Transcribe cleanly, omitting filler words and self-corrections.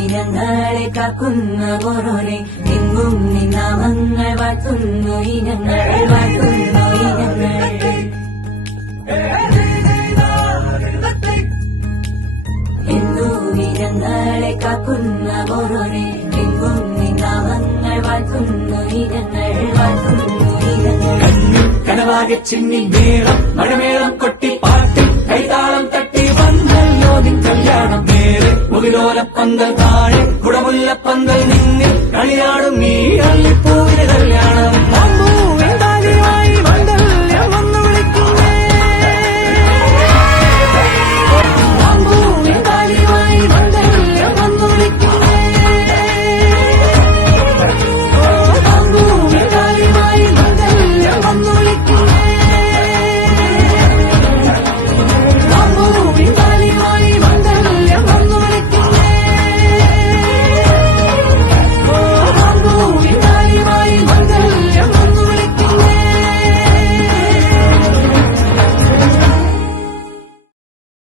ഇനങ്ങളെ കാക്കുന്ന ഓരോരെ എങ്ങും നിന്നാമങ്ങൾ വാഴ്ത്തുന്നു ഇനങ്ങൾ വാഴ്ത്തുന്നു ഇനങ്ങൾ ഇനങ്ങളെ കാക്കുന്ന ഓരോരെ എങ്ങും നിന്നാമങ്ങൾ വാഴ്ത്തുന്നു ഇനങ്ങൾ വാഴ്ത്തുന്നു ഇനങ്ങൾ കനവാകെ ചിന്നി മേളം മഴമേളം കൊട്ടി പാട്ടി കൈതാളം തട്ടി വന്നല്ലോ നിൻ കല്യാണം നേരെ മുകിലോലപ്പന്തൽ താഴെ കുടമുല്ലപ്പന്തൽ നിന്നിൽ കളിയാടും ഈ അള്ളിപ്പൂവിന് കല്യാണം